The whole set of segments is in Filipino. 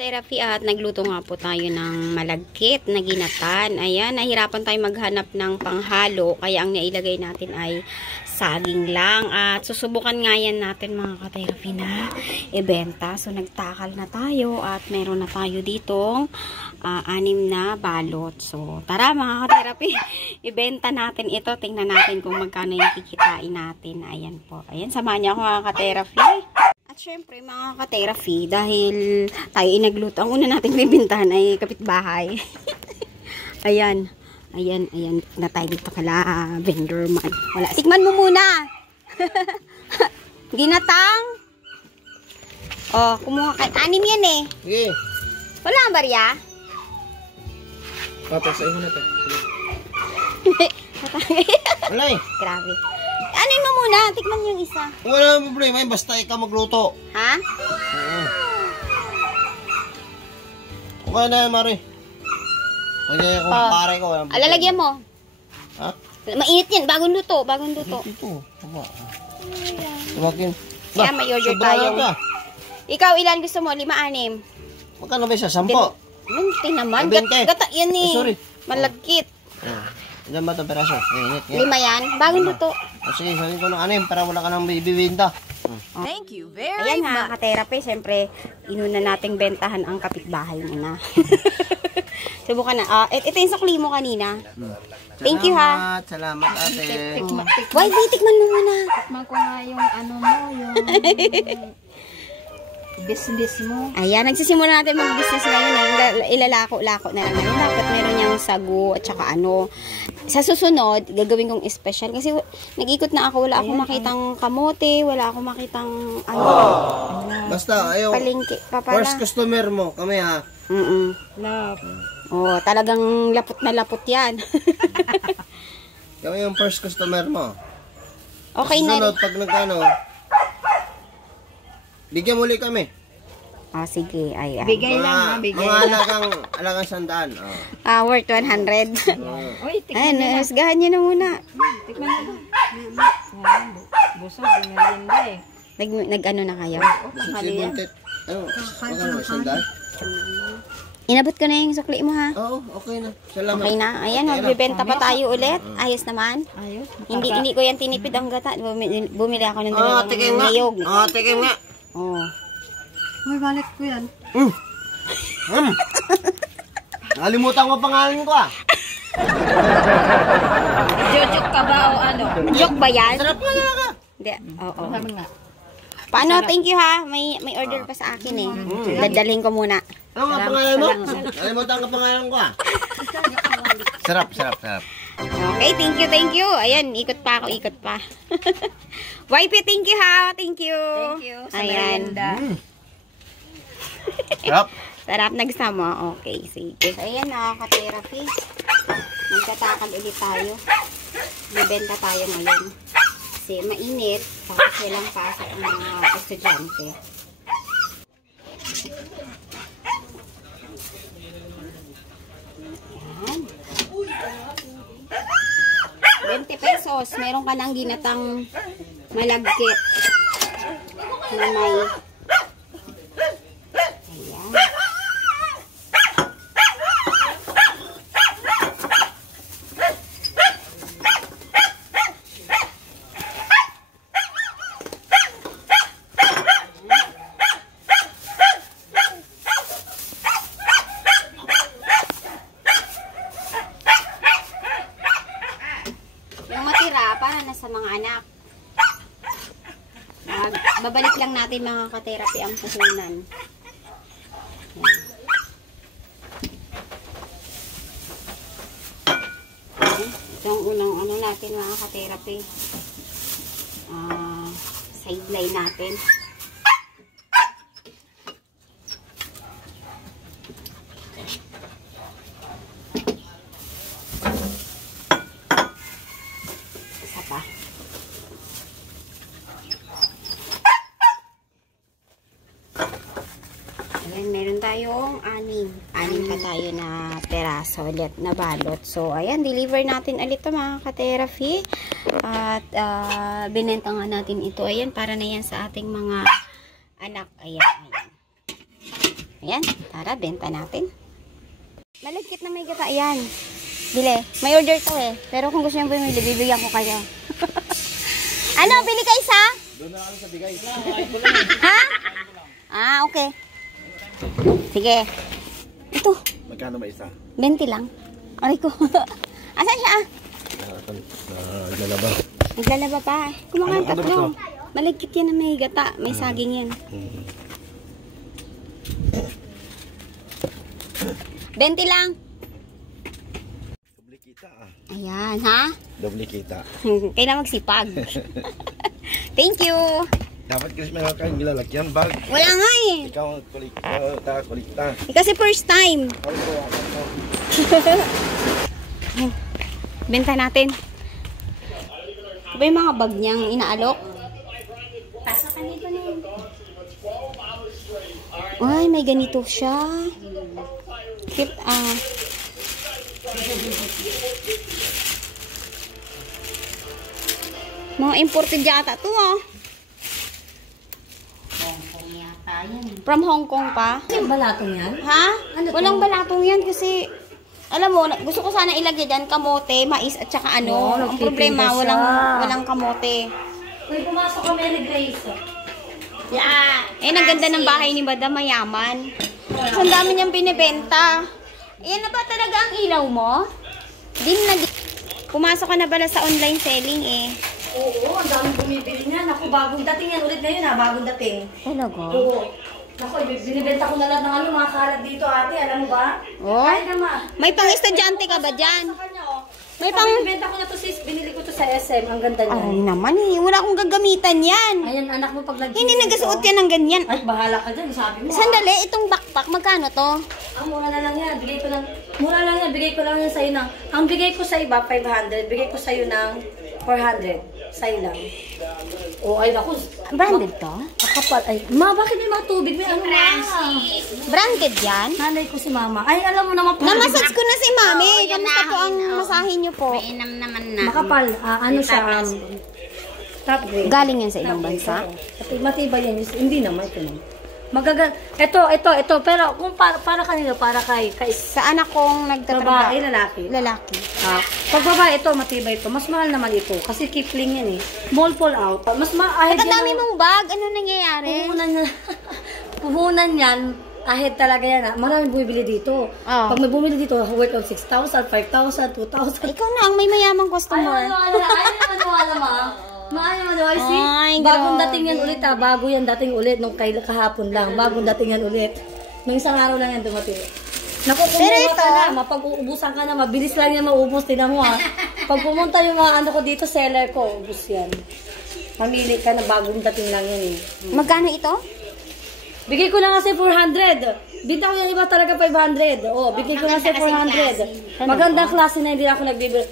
ka-therapy at nagluto nga po tayo ng malagkit na ginatan. Ayan, nahirapan tayo maghanap ng panghalo kaya ang nailagay natin ay saging lang. At susubukan nga yan natin mga ka-therapy na ibenta. So nagtakal na tayo at meron na tayo ditong 6 na balot. So tara mga ka-therapy, ibenta natin ito. Tingnan natin kung magkano yung kikitain natin. Ayan po. Ayan, samahan niyo ako mga ka-therapy. At syempre mga ka-therapy, dahil tayo inagluto, ang una natin bibintahan ay kapitbahay. Ayan. Ayan, ayan. Na tayo dito kala vendor man. Wala. Tikman mo muna. Ginatang. Oh, kumuha ka. 6 yan eh. Sige. Wala ang barya? Papa, sa iyo na to. Wala eh. Grabe. Anin mo muna. Tikman yung isa. Wala problema eh. Basta ikaw magluto. Ha? Oo. Okay na yan, Mari. Kaya kung pare ko. Alalagyan mo. Ha? Mainit yan. Bagong luto. Bagong luto. Ito. Tama. Tumakin. Kaya may order tayo. Ikaw, ilan gusto mo? 5, 6. Magkano ba isa? 10? Munti naman. 20. Gata yan eh. Sorry. Malagkit. Ilan ba ito peraso? Init 5 yan. Bagong luto. Sige, sabihin ko ng 6 para wala ka nang bibinta. Thank you very Ayan much. ha, ka-therapy. Siyempre, inuna nating bentahan ang kapitbahay muna. Subukan na. Ito yung sukli mo kanina. Thank you ha. Salamat ate. Why, tikman mo muna. Tikman ko nga yung ano mo, yung business mo. Ayan, nagsisimula natin mag-business ngayon. Ilalako-lako na lang ngayon. Dapat meron niyang sago at saka ano. Sa susunod, gagawin kong special. Kasi nag-ikot na ako. Wala akong makitang kamote. Wala akong makitang ano. Basta, ayaw. Palengke. First customer mo, kami ha. Love. Oh, talagang lapot na lapot yan. Kami yung first customer mo. Okay na. Susunod, pag nagkano, bigyan muli kami. Sige. Ayan. Bigay lang ha, bigay. Mga alagang 100. Worth 100. Uy, tikman Ayan, nila. nasgahan niyo na muna. Tikman nila. Busog, binalianda eh. Nag-ano na kayo? Sibuntit. Ano? Magkano 100? Inabot ko na yung sukli mo ha. Oo, okay na. Salamat. Okay na. Ayan, magbibenta pa tayo ulit. Ayos naman. Ayos. Hindi ko yan tinipid ang gata. Bumili ako ng Tikim nga. niyog. Tikim nga. Oh. Uy, balik ko yan. Nalimutan ko pangalan ko ah. Jojuk ka ba o ano? Joke ba yan? Sarap nga talaga. Hindi. Oo. Sabi nga. Paano? Thank you ha. May order pa sa akin eh. Dadalhin ko muna. Ano nga pangalan mo? Nalimutan ko pangalan ko ah. Sarap. Okay, thank you. Ayan, ikot pa ako, ikot pa. YP, thank you ha. Thank you. Thank you. Sa Ayan. merienda. Sarap. Sarap nagsama. Okay, sige. Ayan na, ka-therapy. Magtatakal ulit tayo. Bibenta tayo ngayon. Kasi mainit. Tapos walang pasok ang mga estudyante. Ayan. 20 pesos. Meron ka ng ginatang malagkit. Na may... Ayan. Yung matira, para na sa mga anak. Babalik lang natin mga ka-therapy ang puhunan. Ito ang unang ano natin mga ka-therapy. Sideline natin. Isa pa. Ayan, meron tayong 6 pa tayo na peraso ulit na balot. So, ayan, deliver natin ulit ito mga ka-therapy. At binenta nga natin ito. Ayan, para na yan sa ating mga anak. Ayan, ayan. Ayan, tara, benta natin. Malagkit na may gata, ayan. Bili. May order to eh. Pero kung gusto nyo bumili, bibigyan ko kayo. Ano, bili ka isa? Doon na kami sa bigay. Ha? Ah, okay. Sige. Ito, Magkano may isa? 20 lang. Aray ko. Asan siya? Naglalaba. Naglalaba pa. Kumakain Ano ba tatlo. to? Malagkit yan na may gata. May saging yan. 20 lang. Doble kita ah. Ayan, ha? Doble kita. Kailangan magsipag. Thank you. Dapat kasi meron kang nilalagyan bag. Wala nga eh. Ikaw ang kulikta. Kasi first time. Benta natin. Ito ba yung mga bag niyang inaalok? Pasok ka nito na yun. Ay, may ganito siya. Cute ah. Mga imported yata to ah. From Hong Kong pa. Balatong yan? Ha? Walang balatong yan kasi alam mo, gusto ko sana ilagay dyan kamote, mais at saka ano. Ang problema, walang kamote. Uy, pumasok kami ni Grace. Yeah. Eh, ang ganda ng bahay ni Madam, mayaman. So, ang dami niyang binibenta. Yan na ba talaga ang ilaw mo? Pumasok ka na pala sa online selling eh. Oo, ang daming bumibili niyan. Ako, bagong dating yan ulit ngayon ha, bagong dating. Talaga? Oo. Ako, binibenta ko na lang ng ano, mga kalat dito ate, alam mo ba? Oh? Ay naman. May pang-estudyante ka ba dyan? Sa kanya, oh. May Binibenta ko na to sis, binili ko to sa SM, ang ganda niya. Ay naman eh, wala akong gagamitan yan. Ayan, anak mo pag Hindi nagasuot yan ng ganyan. Ay, bahala ka dyan, sabi mo. Sandali, itong backpack, magkano to? Ang mura na lang yan, bigay ko lang, mura lang yan, bigay ko lang yan sa'yo ng, ang bigay ko sa iba, 500, bigay ko sa'yo ng 400, sa'yo lang. O, ay naku. Branded to? Akapal, ay, ma, bakit may mga tubig? May ano na? Branded yan? Nanay ko si mama. Ay, alam mo naman po. Namassage ko na si Mami. Kamusta po ang masahin niyo po? Mainam naman na. Makapal, ano siya, top grade. Galing yan sa ibang bansa? Matibay yan, hindi naman, ito naman. Ito, pero kung para kanino, para kay Sa anak kong nagtatrabaho. babae, lalaki. Lalaki. Pag babae ito, matibay ito. Mas mahal naman ito. Kasi Kipling yan eh. Mall pull out. Mas ahid At ang dami mong bag. Ano nangyayari? Puhunan yan. Ahid talaga yan. Maraming bumibili dito. Oh. Pag may bumili dito, worth of 6,000, 5,000, 2,000. Ikaw na ang may mayamang customer. Ayaw maniwala, ma. Maayo maniwala. See, Ay, bagong grabe. dating yan ulit ha. Bago yan dating ulit. Nung kahapon lang. Bagong dating yan ulit. Nung isang araw lang yan dumating. Pero Nakukumuha ito, ka na. Mapag-uubusan ka na. Mabilis lang yan maubos. Tinan mo ha. Pag pumunta yung mga ano ko dito, seller ko, ubus yan. Mamili ka na bagong dating lang yan eh. Magkano ito? Bigay ko lang kasi 400. Binta ko yung iba talaga 500. Oh, bigay ko lang kasi 400. Magandang klase na hindi ako nagbibili.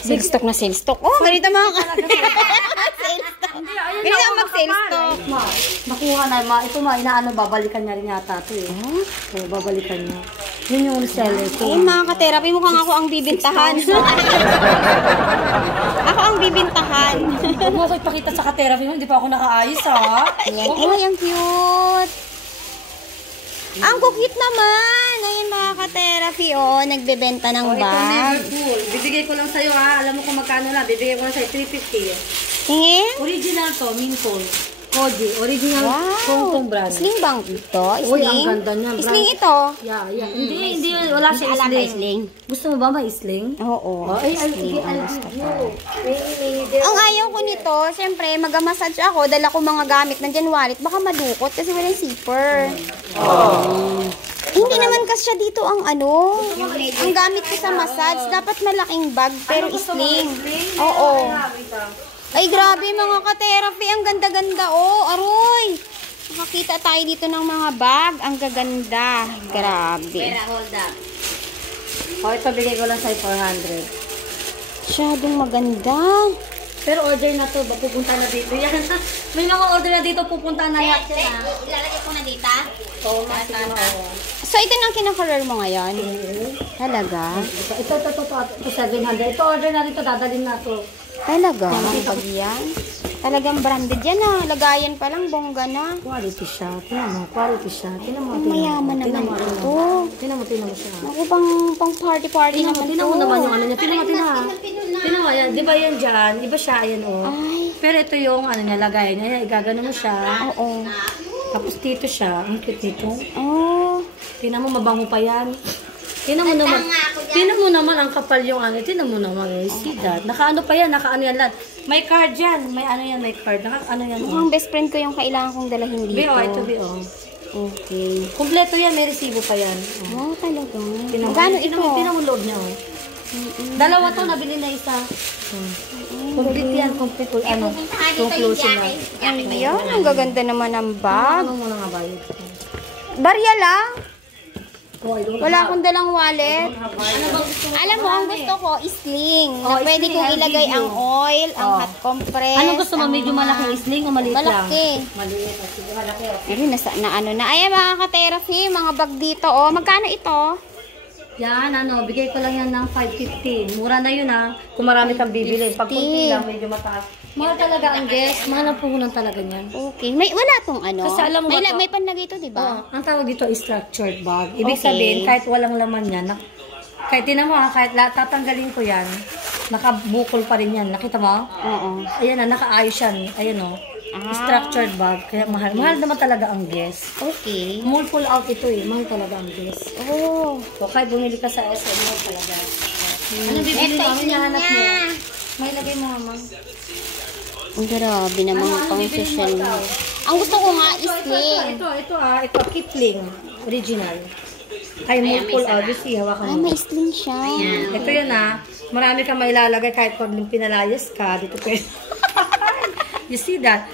Sales stock na sales stock. Oh, ganito mga sales stock. Ganito ang mag-sales stock. Ma, nakuha na, ma. Ito ma, inaano, babalikan niya rin yata ito eh. Oh, babalikan niya. Yun yung seller ko. Ayun mga ka-therapy, mukhang ako ang bibintahan. Ako ang bibintahan. Huwag mo ako ipakita sa ka-therapy mo, hindi pa ako nakaayos ha. Ayan. Ay, ang cute. Ang cute naman. Ayun mga ka-therapy, oh. Nagbebenta ng Oh, ito bag. Liverpool. Bibigay ko lang sa'yo ha. Alam mo kung magkano lang. Bibigay ko lang sa'yo 350. Tingin. Original to, Minpol. Koji. Original Wow. Hong Kong brand. Sling bang ito? Uy, Sling? ang ganda niya, brand. Sling ito. Yeah. Hindi, wala siya Alam ka isling. sling? Gusto mo ba may isling? Oo. Oh, ay, Sling ang gusto ko. May Ang ayaw ko nito, siyempre, mag-massage ako, dala ko mga gamit nandiyan wallet, baka madukot kasi walang zipper. Hindi naman kasya dito ang ano, ang gamit ko sa massage, dapat malaking bag, pero sling. Oo. Ay, grabe mga ka-therapy, ang ganda-ganda, oh, aroy. Nakakita tayo dito ng mga bag, ang gaganda. Grabe. Hold up. Oh, ito bigay ko lang sa'yo 400. Masyadong maganda. Pero order na to, pupunta na dito. Yan, may mga order na dito, pupunta na lahat yan ha. Ilalagay ko na dita. Oo, mas So, ito na ang kinakolor mo ngayon? Talaga? Ito 700. Ito order na dito, dadalhin na to. Talaga? Ang pag yan? Talagang branded yan ah. Lagayan pa lang, bongga na. Quality siya. Tingnan mo, quality siya. Tingnan mo, Ang mayaman naman ito. Tingnan mo siya. Naku, pang party-party naman Tingnan mo naman yung ano niya. Tingnan mo. Tingnan mo, yan. Di ba yan dyan? Di ba siya? Ayan, oh. Ay. Pero ito yung ano niya, lagay niya. Igagano mo siya. Oo. Tapos dito siya. Ang cute nito. Oh. Tingnan mo, mabango pa yan. Tingnan mo naman ang kapal yung ano. Tingnan mo naman. See that? Nakaano pa yan. Nakaano yan lahat. May card yan. May ano yan. May card. Nakaano yan. Mukhang best friend ko yung kailangan kong dalahin dito. Bio, ito bio. Okay. Kompleto yan. May resibo pa yan. Oh, talaga. Magkano ito? Tingnan mo loob niya. Oh. Dalawa to. Nabili na isa. Complete yan. Complete. Ano? Conclusion na. Ayan, ang gaganda naman ng bag. Ano mo na nga bayad? Barya lang. Oh, Wala akong dalang wallet. Alam mo, ang gusto ko is sling. Na pwede kong ilagay ang oil, ang hot compress. Anong gusto mo? Medyo malaki sling o maliit lang? Malaki. Maliit. Sige, malaki. Ayun, na ano na. Ayan, mga ka-therapy, mga bag dito. Oh, magkano ito? Yan, ano, bigay ko lang yan ng 550. Mura na yun ha. Kung marami kang bibili. Pag kunti lang, medyo mataas. Mahal talaga ang guest. Mahal ang puhunan talaga niyan. Okay. Wala tong ano. Kasi alam mo may panlagay ito, di ba? Ang tawag dito is structured bag. Ibig Okay. sabihin, kahit walang laman yan, kahit tinan mo ha, kahit tatanggalin ko yan, nakabukol pa rin yan. Nakita mo? Oo. Ayan na, nakaayos yan. Ayan o. Structured bag. Kaya mahal. Mahal naman talaga ang guest. Okay. Mall pull out ito eh. Mahal talaga ang guest. Oh. O kahit bumili ka sa SM, mahal talaga. Ano bibili mo? Ano hanap mo? May lagay mo, ma'am. Ang grabe naman pang social mo. Ang gusto ko nga is sling. Ito, Kipling. Original. Ay, mall pull out. You see, hawakan Ay, mo. may sling siya. Ito yan marami kang mailalagay kahit pag pinalayas ka. Dito pwede. You see that?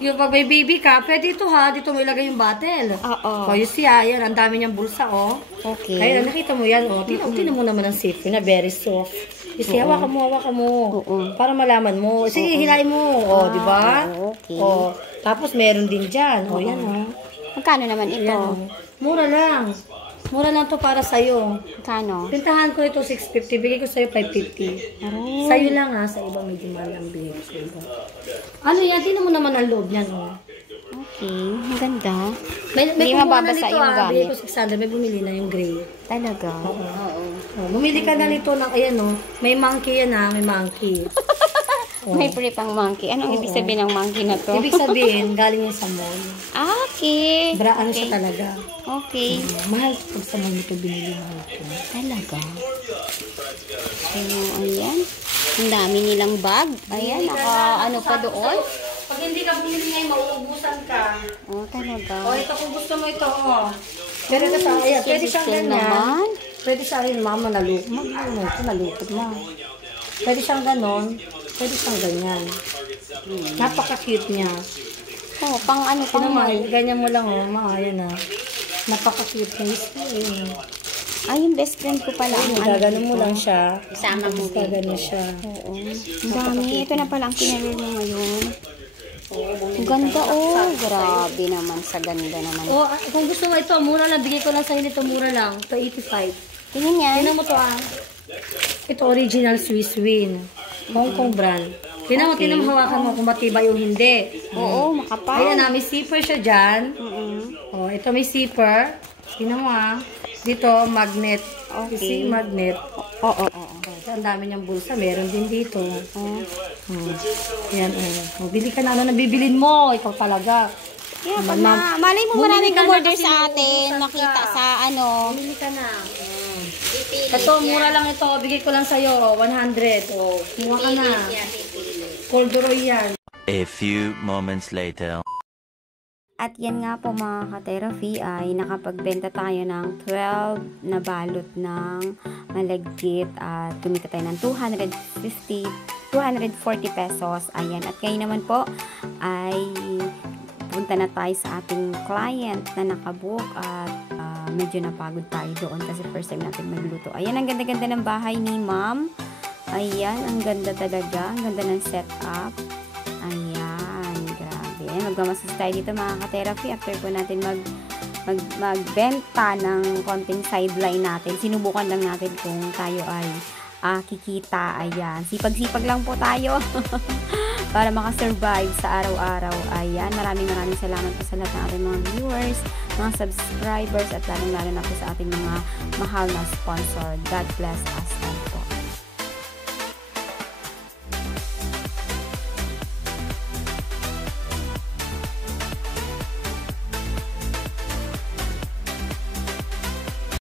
Yung pag may baby ka, pwede ito ha. Dito mo ilagay yung bottle. Oo. So, you see yan. Ang dami niyang bulsa, oh. Okay. Kaya nakita mo yan, oh. Tingnan mo naman ang safety na very soft. You see, hawakan mo. Oo. Para malaman mo. Sige, hilahin mo. Oh, di ba? Okay. Oh. Tapos meron din dyan. Oh, yan, oh. Magkano naman ito? Yan, oh. Mura lang. Mura lang to para sa'yo. Magkano? Pintahan ko ito 650. Bigay ko sa'yo 550. Oh. Sa'yo lang ha. Sa ibang medyo mahal ang bigay ko sa'yo. Ano yan? Tingnan mo naman ang loob niyan. Oh. Okay. Ang ganda. May Hindi kumuha na mababasa nito yung Bigay gamit. ko 600. May bumili na yung gray. Talaga? Oo. Oh, bumili ka na nito ng, ayan oh. May monkey yan ha. May monkey. May pre pang monkey. Anong ibig sabihin ng monkey na to? Ibig sabihin, galing yan sa mall. Okay. Ano siya talaga. Okay. Mahal pag sa mall nito binili mo ito. Talaga. So, ayan. Ang dami nilang bag. Ayan, ano pa doon. Pag hindi ka bumili ngayon, mauubusan ka. Oh, talaga. O, ito kung gusto mo ito, oh. Pero ka sa, ayan, pwede siyang Sale ganyan. naman. Pwede siya rin, mama, nalukot. Ito, nalukot mo. Pwede siyang ganon. Pwede siyang ganyan. Napaka-cute niya. Oh, pang ano, pang Ano mo, mall. ganyan mo lang, oh. Ayan na. Napaka-cute niya. Ayun. Ay, yung best friend ko pala. Ang ano Gaganon mo dito. lang siya. Isama mo. Gaganon siya. Oo. Ang dami. Ito na pala ang kinalor mo ngayon. Ang ganda, oh. Grabe naman. Sa ganda naman. Oh, kung gusto mo ito, mura lang. Bigay ko lang sa'yo nito, mura lang. Ito, 85. Tingnan yan. Tingnan mo to Ito, original Swiss Win. Hong Kong brand. Tingnan mo, hawakan mo kung matibay o hindi. Oo, makapal. Ayan na, may zipper siya dyan. Mm-mm. Oh, ito may zipper. Tingnan mo Dito, magnet. You see, magnet. Oo. Ito, ang dami niyang bulsa. Meron din dito. Oh. Ayan, bili ka na. Ano nabibilin mo? Ikaw talaga. Yeah, pag malay mo maraming Bumili ka na umorder kasi sa atin, ubusan nakita ka. sa ano. Bumili ka na. Ito, mura lang ito. Bigay ko lang sa'yo. 100. Oh, kumuha ka na. Corduroy yan. A few moments later. At yan nga po mga ka-therapy ay nakapagbenta tayo ng 12 na balot ng malagkit at kumita tayo ng 240 pesos. Ayan. At ngayon naman po ay punta na tayo sa ating client na nakabook at medyo napagod tayo doon kasi first time natin magluto. Ayan, ang ganda-ganda ng bahay ni ma'am. Ayan, ang ganda talaga. Ang ganda ng setup. Ayan, grabe. Magmamasas tayo dito mga ka-therapy after po natin magbenta ng konting sideline natin. Sinubukan lang natin kung tayo ay kikita. Ayan, sipag-sipag lang po tayo. para makasurvive sa araw-araw. Ayan, maraming salamat po sa lahat ng ating mga viewers, mga subscribers, at lalong-lalo na po sa ating mga mahal na sponsor. God bless us all po.